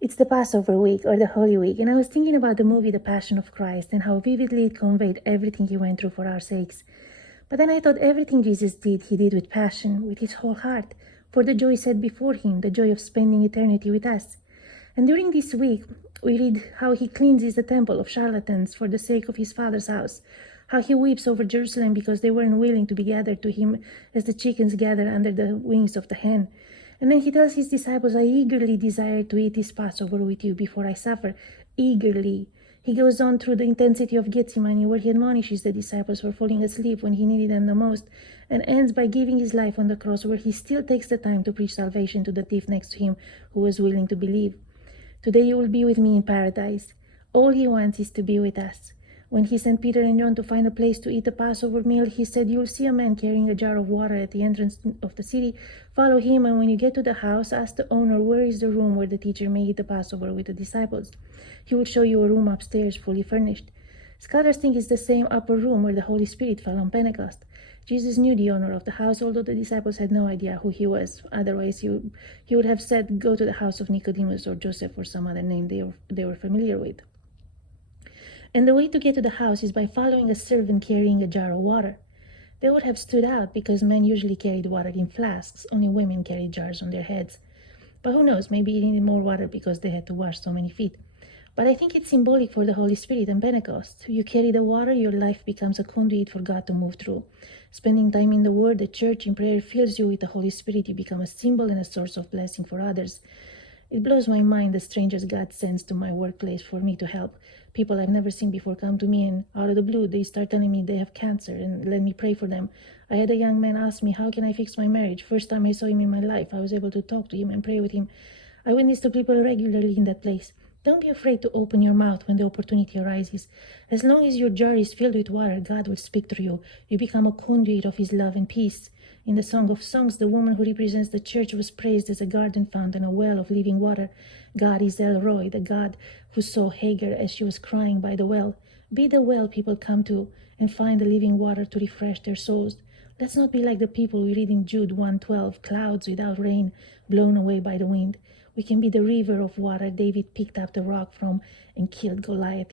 It's the Passover week or the Holy Week, and I was thinking about the movie The Passion of Christ and how vividly it conveyed everything he went through for our sakes. But then I thought everything Jesus did, he did with passion, with his whole heart, for the joy set before him, the joy of spending eternity with us. And during this week, we read how he cleanses the temple of charlatans for the sake of his Father's house, how he weeps over Jerusalem because they weren't willing to be gathered to him as the chickens gather under the wings of the hen. And then he tells his disciples, I eagerly desire to eat this Passover with you before I suffer. Eagerly. He goes on through the intensity of Gethsemane, where he admonishes the disciples for falling asleep when he needed them the most, and ends by giving his life on the cross, where he still takes the time to preach salvation to the thief next to him who was willing to believe. Today you will be with me in paradise. All he wants is to be with us. When he sent Peter and John to find a place to eat the Passover meal, he said, you will see a man carrying a jar of water at the entrance of the city. Follow him, and when you get to the house, ask the owner where is the room where the teacher may eat the Passover with the disciples. He will show you a room upstairs, fully furnished. Scholars think it's the same upper room where the Holy Spirit fell on Pentecost. Jesus knew the owner of the house, although the disciples had no idea who he was. Otherwise, he would have said, go to the house of Nicodemus or Joseph or some other name they were familiar with. And the way to get to the house is by following a servant carrying a jar of water. They would have stood out because men usually carried water in flasks. Only women carried jars on their heads. But who knows, maybe they needed more water because they had to wash so many feet. But I think it's symbolic for the Holy Spirit and Pentecost. You carry the water, your life becomes a conduit for God to move through. Spending time in the Word, the church, in prayer fills you with the Holy Spirit. You become a symbol and a source of blessing for others. It blows my mind the strangers God sends to my workplace for me to help. People I've never seen before come to me, and out of the blue, they start telling me they have cancer and let me pray for them. I had a young man ask me, how can I fix my marriage? First time I saw him in my life, I was able to talk to him and pray with him. I witness to people regularly in that place. Don't be afraid to open your mouth when the opportunity arises. As long as your jar is filled with water, God will speak through you. You become a conduit of his love and peace. In the Song of Songs, the woman who represents the church was praised as a garden fountain, a well of living water. God is El Roi, the God who saw Hagar as she was crying by the well. Be the well people come to and find the living water to refresh their souls. Let's not be like the people we read in Jude 1:12, clouds without rain, blown away by the wind. We can be the river of water David picked up the rock from and killed Goliath.